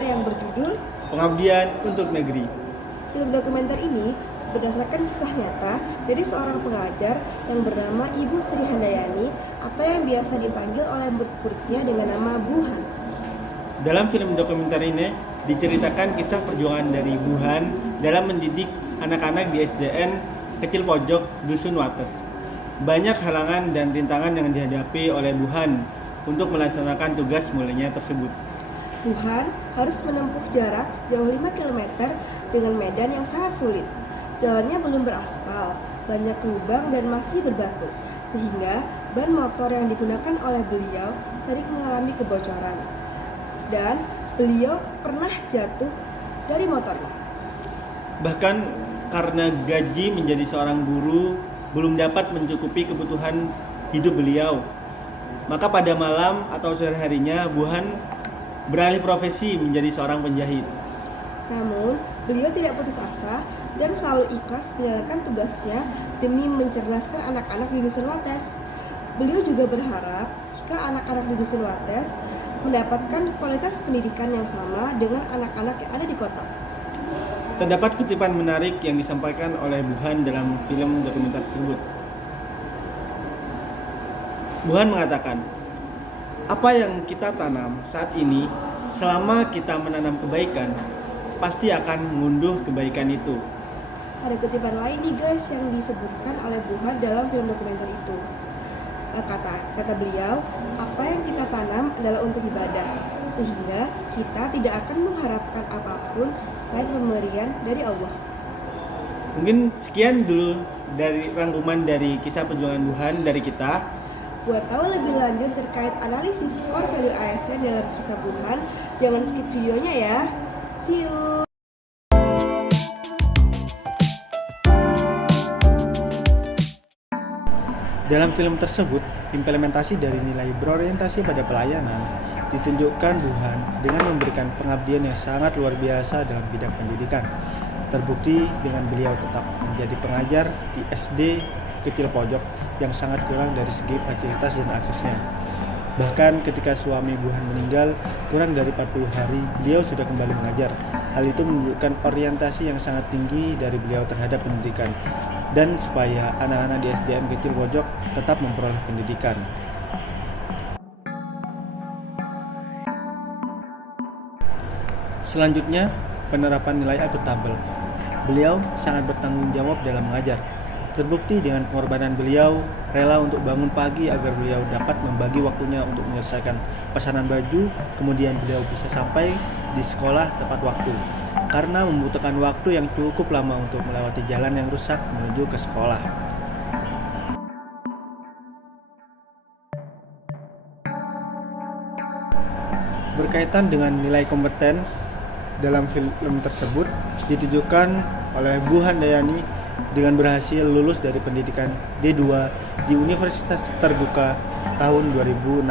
dokumenter yang berjudul Pengabdian untuk Negeri. Film dokumenter ini berdasarkan kisah nyata dari seorang pengajar yang bernama Ibu Sri Handayani atau yang biasa dipanggil oleh murid-muridnya dengan nama Buhan. Dalam film dokumenter ini diceritakan kisah perjuangan dari Buhan dalam mendidik anak-anak di SDN Kecil Pojok Dusun Wates. Banyak halangan dan rintangan yang dihadapi oleh Buhan untuk melaksanakan tugas mulianya tersebut. Buhan harus menempuh jarak sejauh 5 km dengan medan yang sangat sulit. Jalannya belum beraspal, banyak lubang dan masih berbatu, sehingga ban motor yang digunakan oleh beliau sering mengalami kebocoran. Dan beliau pernah jatuh dari motornya. Bahkan karena gaji menjadi seorang guru belum dapat mencukupi kebutuhan hidup beliau, maka pada malam atau sore harinya Buhan beralih profesi menjadi seorang penjahit. Namun, beliau tidak putus asa dan selalu ikhlas menjalankan tugasnya demi mencerdaskan anak-anak di Dusun Wates. Beliau juga berharap jika anak-anak di Dusun Wates mendapatkan kualitas pendidikan yang sama dengan anak-anak yang ada di kota. Terdapat kutipan menarik yang disampaikan oleh Buhan dalam film dokumenter tersebut. Buhan mengatakan, "Apa yang kita tanam saat ini, selama kita menanam kebaikan, pasti akan mengunduh kebaikan itu." Ada kutipan lain nih guys yang disebutkan oleh Buhan dalam film dokumenter itu. Kata beliau, apa yang kita tanam adalah untuk ibadah, sehingga kita tidak akan mengharapkan apapun selain pemberian dari Allah. Mungkin sekian dulu dari rangkuman dari kisah perjuangan Buhan dari kita. Buat tahu lebih lanjut terkait analisis core value ASN dalam kisah Buhan, jangan skip videonya ya. See you! Dalam film tersebut, implementasi dari nilai berorientasi pada pelayanan ditunjukkan Buhan dengan memberikan pengabdian yang sangat luar biasa dalam bidang pendidikan. Terbukti dengan beliau tetap menjadi pengajar di SD Kecil Pojok yang sangat kurang dari segi fasilitas dan aksesnya. Bahkan ketika suami Buhan meninggal, kurang dari 40 hari beliau sudah kembali mengajar. Hal itu menunjukkan orientasi yang sangat tinggi dari beliau terhadap pendidikan dan supaya anak-anak di SDN Kecil Pojok tetap memperoleh pendidikan. Selanjutnya, penerapan nilai akuntabel. Beliau sangat bertanggung jawab dalam mengajar. Terbukti dengan pengorbanan beliau rela untuk bangun pagi agar beliau dapat membagi waktunya untuk menyelesaikan pesanan baju, kemudian beliau bisa sampai di sekolah tepat waktu karena membutuhkan waktu yang cukup lama untuk melewati jalan yang rusak menuju ke sekolah. Berkaitan dengan nilai kompeten dalam film tersebut ditunjukkan oleh Bu Handayani dengan berhasil lulus dari pendidikan D2 di Universitas Terbuka tahun 2006.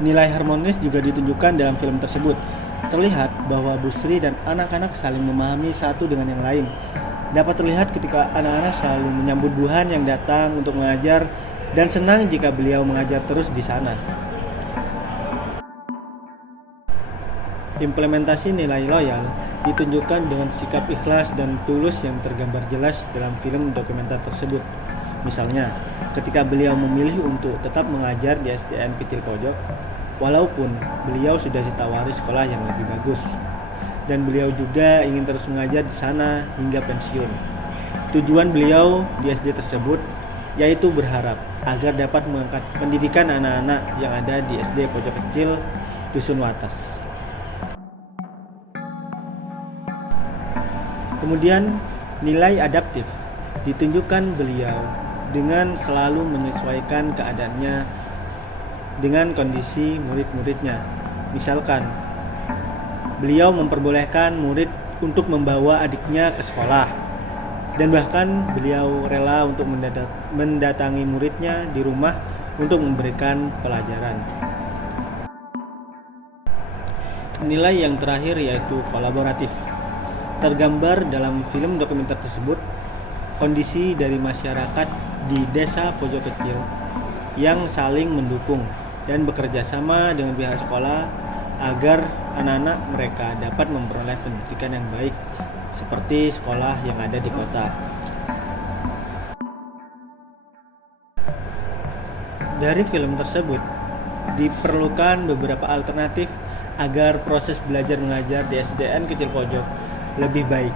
Nilai harmonis juga ditunjukkan dalam film tersebut. Terlihat bahwa Bu Sri dan anak-anak saling memahami satu dengan yang lain. Dapat terlihat ketika anak-anak selalu menyambut Buhan yang datang untuk mengajar dan senang jika beliau mengajar terus di sana. Implementasi nilai loyal ditunjukkan dengan sikap ikhlas dan tulus yang tergambar jelas dalam film dokumenter tersebut. Misalnya, ketika beliau memilih untuk tetap mengajar di SDN Kecil Pojok, walaupun beliau sudah ditawari sekolah yang lebih bagus, dan beliau juga ingin terus mengajar di sana hingga pensiun. Tujuan beliau di SD tersebut yaitu berharap agar dapat mengangkat pendidikan anak-anak yang ada di SD Pojok Kecil Dusun Wates. Kemudian nilai adaptif ditunjukkan beliau dengan selalu menyesuaikan keadaannya dengan kondisi murid-muridnya. Misalkan, beliau memperbolehkan murid untuk membawa adiknya ke sekolah, dan bahkan beliau rela untuk mendatangi muridnya di rumah untuk memberikan pelajaran. Nilai yang terakhir yaitu kolaboratif. Tergambar dalam film dokumenter tersebut kondisi dari masyarakat di desa pojok kecil yang saling mendukung dan bekerja sama dengan pihak sekolah agar anak-anak mereka dapat memperoleh pendidikan yang baik seperti sekolah yang ada di kota. Dari film tersebut diperlukan beberapa alternatif agar proses belajar mengajar di SDN Kecil Pojok lebih baik,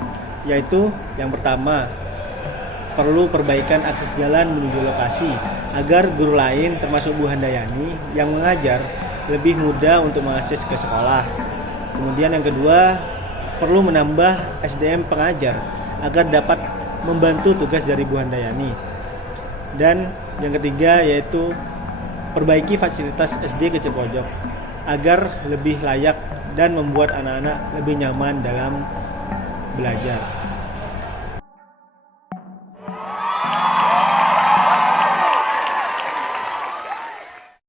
yaitu yang pertama, perlu perbaikan akses jalan menuju lokasi agar guru lain termasuk Bu Handayani yang mengajar lebih mudah untuk mengakses ke sekolah. Kemudian yang kedua, perlu menambah SDM pengajar agar dapat membantu tugas dari Bu Handayani. Dan yang ketiga yaitu perbaiki fasilitas SD Kecil Pojok agar lebih layak dan membuat anak-anak lebih nyaman dalam belajar.